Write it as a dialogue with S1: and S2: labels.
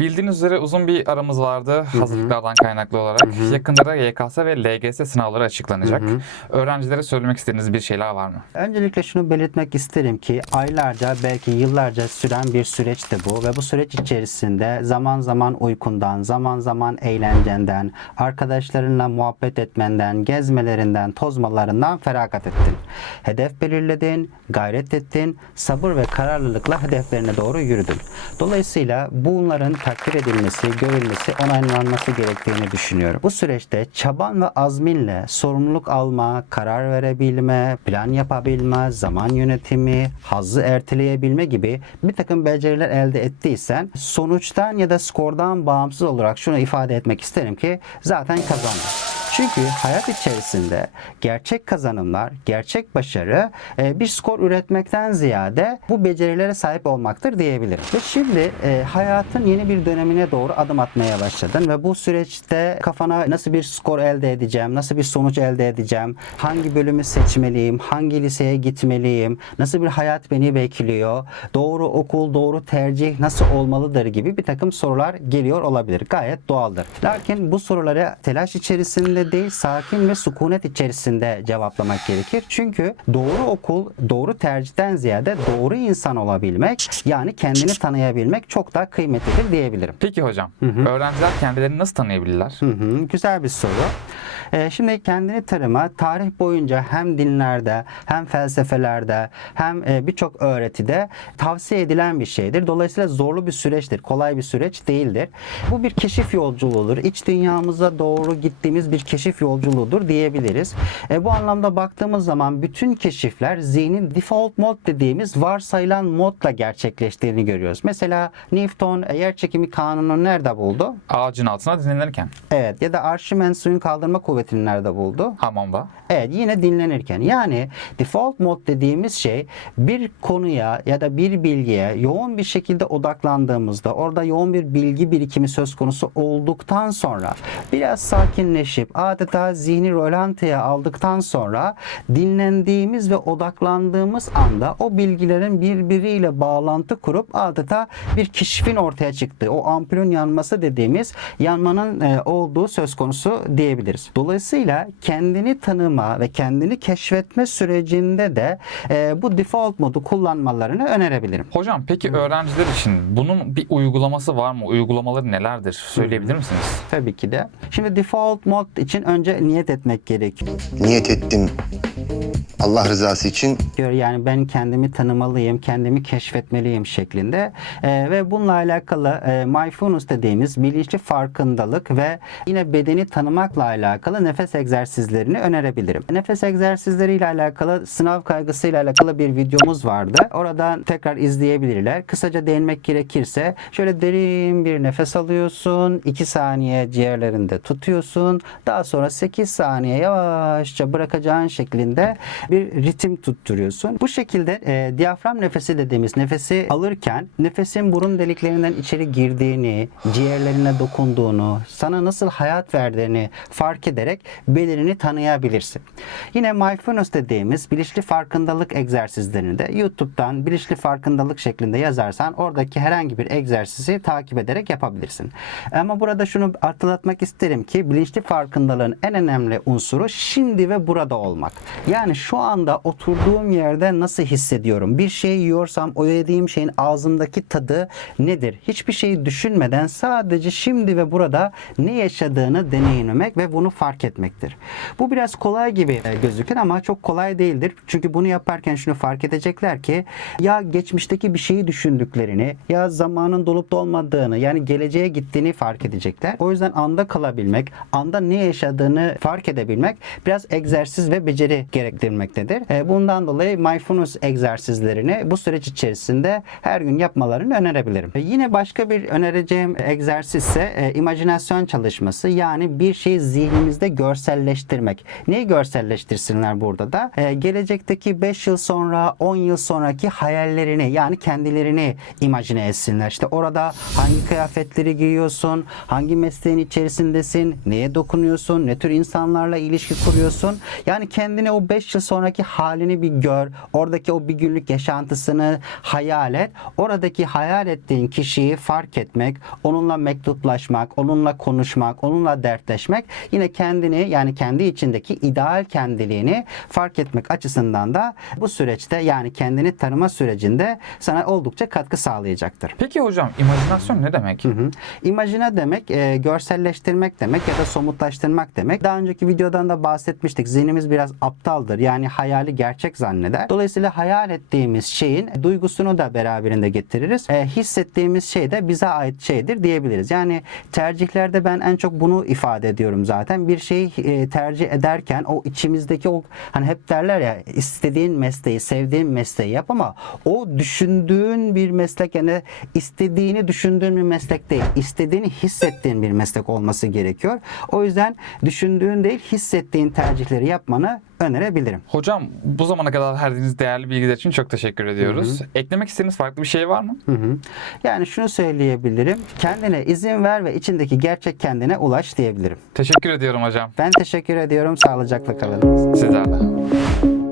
S1: Bildiğiniz üzere uzun bir aramız vardı hazırlıklardan kaynaklı olarak. Yakında YKS ve LGS sınavları açıklanacak. Öğrencilere söylemek istediğiniz bir şeyler var mı?
S2: Öncelikle şunu belirtmek isterim ki aylarca belki yıllarca süren bir süreçti bu ve bu süreç içerisinde zaman zaman uykundan, zaman zaman eğlencenden, arkadaşlarınla muhabbet etmenden, gezmelerinden, tozmalarından feragat ettin. Hedef belirledin, gayret ettin, sabır ve kararlılıkla hedeflerine doğru yürüdün. Dolayısıyla bunların takdir edilmesi, görülmesi, onaylanması gerektiğini düşünüyorum. Bu süreçte çaban ve azminle sorumluluk alma, karar verebilme, plan yapabilme, zaman yönetimi, hazzı erteleyebilme gibi bir takım beceriler elde ettiysen sonuçtan ya da skordan bağımsız olarak şunu ifade etmek isterim ki zaten kazandın. Çünkü hayat içerisinde gerçek kazanımlar, gerçek başarı e, bir skor üretmekten ziyade bu becerilere sahip olmaktır diyebilirim. Ve şimdi e, hayatın yeni bir dönemine doğru adım atmaya başladın ve bu süreçte kafana nasıl bir skor elde edeceğim, nasıl bir sonuç elde edeceğim, hangi bölümü seçmeliyim, hangi liseye gitmeliyim, nasıl bir hayat beni bekliyor, doğru okul, doğru tercih nasıl olmalıdır gibi bir takım sorular geliyor olabilir. Gayet doğaldır. Lakin bu soruları telaş içerisinde değil, sakin ve sükunet içerisinde cevaplamak gerekir. Çünkü doğru okul, doğru tercihten ziyade doğru insan olabilmek, yani kendini tanıyabilmek çok daha kıymetlidir diyebilirim.
S1: Peki hocam, öğrenciler kendilerini nasıl tanıyabilirler?
S2: Hı hı, güzel bir soru. Ee, şimdi kendini tanıma tarih boyunca hem dinlerde hem felsefelerde hem e, birçok öğretide tavsiye edilen bir şeydir. Dolayısıyla zorlu bir süreçtir. Kolay bir süreç değildir. Bu bir keşif yolculuğudur. İç dünyamıza doğru gittiğimiz bir keşif yolculuğudur diyebiliriz. E, bu anlamda baktığımız zaman bütün keşifler zihnin default mod dediğimiz varsayılan modla gerçekleştiğini görüyoruz. Mesela Newton e, yer çekimi kanununu nerede buldu?
S1: Ağacın altına dinlenirken,
S2: Evet ya da Archimedes suyun kaldırma kuvvetini nerede buldu?
S1: hamamda.
S2: Evet yine dinlenirken. Yani default mod dediğimiz şey bir konuya ya da bir bilgiye yoğun bir şekilde odaklandığımızda orada yoğun bir bilgi birikimi söz konusu olduktan sonra biraz sakinleşip adeta zihni rolantiye aldıktan sonra dinlendiğimiz ve odaklandığımız anda o bilgilerin birbiriyle bağlantı kurup adeta bir keşfin ortaya çıktığı o ampulün yanması dediğimiz yanmanın e, olduğu söz konusu diyebiliriz. Dolayısıyla kendini tanıma ve kendini keşfetme sürecinde de e, bu default modu kullanmalarını önerebilirim.
S1: Hocam peki öğrenciler için bunun bir uygulaması var mı? Uygulamaları nelerdir? Söyleyebilir misiniz?
S2: Tabii ki de. Şimdi default mod için önce niyet etmek gerekiyor.
S3: niyet ettim Allah rızası için
S2: Yani ben kendimi tanımalıyım, kendimi keşfetmeliyim şeklinde. Ee, ve bununla alakalı e, mindfulness dediğimiz bilinçli farkındalık ve yine bedeni tanımakla alakalı nefes egzersizlerini önerebilirim. Nefes egzersizleriyle alakalı sınav kaygısıyla alakalı bir videomuz vardı. Oradan tekrar izleyebilirler. Kısaca değinmek gerekirse şöyle derin bir nefes alıyorsun. 2 saniye ciğerlerinde tutuyorsun. Daha sonra 8 saniye yavaşça bırakacağın şeklinde bir ritim tutturuyorsun. Bu şekilde e, diyafram nefesi dediğimiz nefesi alırken nefesin burun deliklerinden içeri girdiğini, ciğerlerine dokunduğunu, sana nasıl hayat verdiğini fark ederek belirini tanıyabilirsin. Yine mindfulness dediğimiz bilinçli farkındalık egzersizlerini de YouTube'dan bilinçli farkındalık şeklinde yazarsan oradaki herhangi bir egzersizi takip ederek yapabilirsin. Ama burada şunu hatırlatmak isterim ki bilinçli farkındalığın en önemli unsuru şimdi ve burada olmak. Yani şu anda oturduğum yerde nasıl hissediyorum? Bir şey yiyorsam o yediğim şeyin ağzımdaki tadı nedir? Hiçbir şeyi düşünmeden sadece şimdi ve burada ne yaşadığını deneyimlemek ve bunu fark etmektir. Bu biraz kolay gibi gözükür ama çok kolay değildir. Çünkü bunu yaparken şunu fark edecekler ki ya geçmişteki bir şeyi düşündüklerini ya zamanın dolup dolmadığını yani geleceğe gittiğini fark edecekler. O yüzden anda kalabilmek, anda ne yaşadığını fark edebilmek biraz egzersiz ve beceri gerektirmektedir. E, Bundan dolayı mindfulness egzersizlerini bu süreç içerisinde her gün yapmalarını önerebilirim. E, Yine başka bir önereceğim egzersiz ise e, imajinasyon çalışması yani bir şeyi zihnimizde görselleştirmek. Neyi görselleştirsinler burada da? Gelecekteki 5 yıl sonra 10 yıl sonraki hayallerini yani kendilerini imajine etsinler. İşte orada hangi kıyafetleri giyiyorsun, hangi mesleğin içerisindesin, neye dokunuyorsun, ne tür insanlarla ilişki kuruyorsun. Yani kendini o 5 yıl sonra sonraki halini bir gör. Oradaki o bir günlük yaşantısını hayal et. Oradaki hayal ettiğin kişiyi fark etmek, onunla mektuplaşmak, onunla konuşmak, onunla dertleşmek yine kendini yani kendi içindeki ideal kendiliğini fark etmek açısından da bu süreçte yani kendini tanıma sürecinde sana oldukça katkı sağlayacaktır.
S1: Peki hocam imajinasyon ne demek?
S2: Hı hı. İmajine demek e, görselleştirmek demek ya da somutlaştırmak demek. Daha önceki videodan da bahsetmiştik. Zihnimiz biraz aptaldır. Yani hayali gerçek zanneder. Dolayısıyla hayal ettiğimiz şeyin duygusunu da beraberinde getiririz. E, hissettiğimiz şey de bize ait şeydir diyebiliriz. Yani tercihlerde ben en çok bunu ifade ediyorum zaten. Bir şeyi e, tercih ederken o içimizdeki o hani hep derler ya istediğin mesleği, sevdiğin mesleği yap ama o düşündüğün bir meslek yani istediğini düşündüğün bir meslek değil. istediğini hissettiğin bir meslek olması gerekiyor. O yüzden düşündüğün değil hissettiğin tercihleri yapmanı önerebilirim.
S1: Hocam bu zamana kadar verdiğiniz değerli bilgiler için çok teşekkür ediyoruz. Eklemek istediğiniz farklı bir şey var mı?
S2: Hı hı. Yani şunu söyleyebilirim. Kendine izin ver ve içindeki gerçek kendine ulaş diyebilirim.
S1: Teşekkür ediyorum hocam.
S2: Ben teşekkür ediyorum. Sağlıcakla kalın.
S1: Sizlerle.